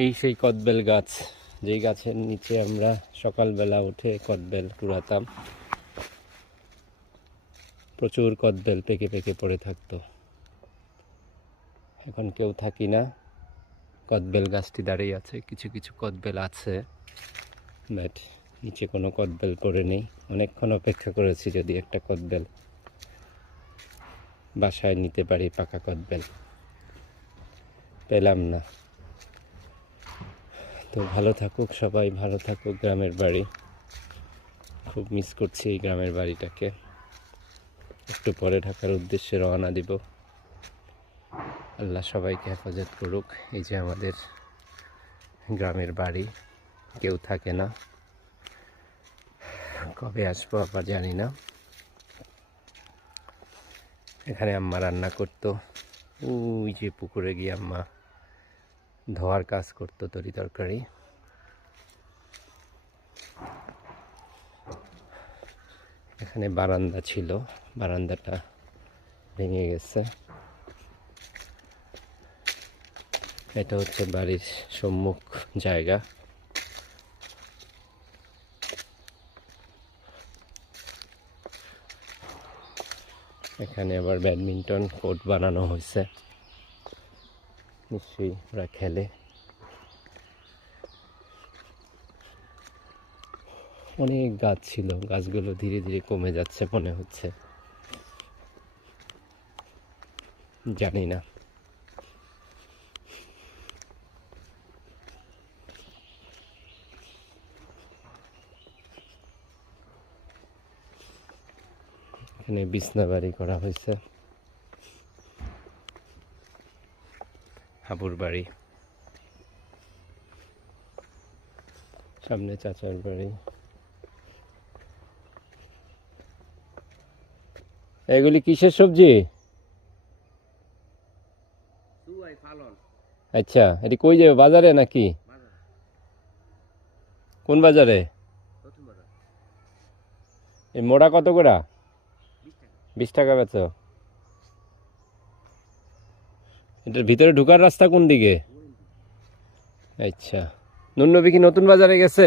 এই সেই কদবেল গাছ, যেই গাছের নিচে আমরা সকালবেলা উঠে কদবেল কুড়াতাম। প্রচুর কদবেল পেকে পেকে পড়ে থাকতো। এখন কেউ থাকি না, কদবেল গাছটি দাঁড়িয়ে আছে। কিছু কিছু কদবেল আছে, বাট নিচে কোনো কদবেল পড়ে নেই। অনেকক্ষণ অপেক্ষা করেছি যদি একটা কদবেল বাসায় নিতে পারি, পাকা কদবেল পেলাম না। তো ভালো থাকুক সবাই, ভালো থাকুক গ্রামের বাড়ি। খুব মিস করছি এই গ্রামের বাড়িটাকে। একটু পরে ঢাকার উদ্দেশ্যে রওনা দিব। আল্লাহ সবাইকে হেফাজত করুক। এই যে আমাদের গ্রামের বাড়ি, কেউ থাকে না। কবে আসবো আবার জানি না। এখানে আম্মা রান্না করতো, ওই যে পুকুরে গিয়ে আম্মা ধোয়ার কাজ করতো, তরি তরকারি। এখানে বারান্দা ছিল, বারান্দাটা ভেঙে গেছে। এটা হচ্ছে বাড়ির সম্মুখ জায়গা। এখানে আবার ব্যাডমিন্টন কোর্ট বানানো হয়েছে, নিশ্চয়ই ওরা খেলে। অনেক গাছ ছিল, গাছগুলো ধীরে ধীরে কমে যাচ্ছে মনে হচ্ছে, জানি না। এখানে বিছনা বাড়ি করা হয়েছে, হাবুর বাড়ি, সামনে চাচার বাড়ি। এগুলি কিসের সবজি? আচ্ছা, এটি কই যাবে, বাজারে নাকি? কোন বাজারে? এই মোড়া কত করে? 20 টাকা বেচো? এটার ভিতরে ঢুকার রাস্তা কোন দিকে? আচ্ছা, নুননবী কি নতুন বাজারে গেছে?